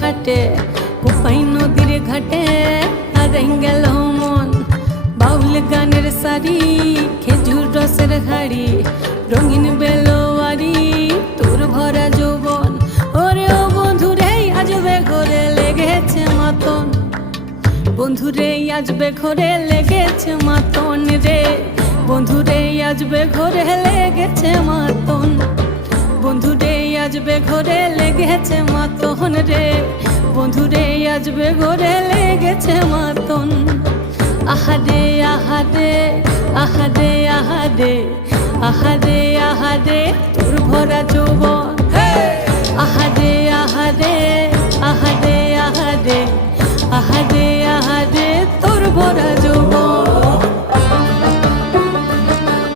হাটে কোপাই নদীর ঘাটে হারাই গেল মন। বাউল গানের শাড়ি খেজুর রসের হাড়ি রঙিন বেলোয়ারি তোর ভরা যৌবন। ওরে ও বন্ধুরে আজবে ঘরে লেগেছে মাতন, বন্ধুরে আজবে ঘরে লেগেছে মাতন রে, বন্ধুরে আজবে ঘরে লেগেছে মাতন, বন্ধুরে আজবে ঘরে লেগেছে মাতন রে, বন্ধুরে আজবে ঘরে লেগেছে মাতন। আহারে আহারে আহারে আহারে আহারে আহারে তোর ভরা যৌবন। আহারে আহারে আহারে আহারে আহারে আহারে তোর ভরা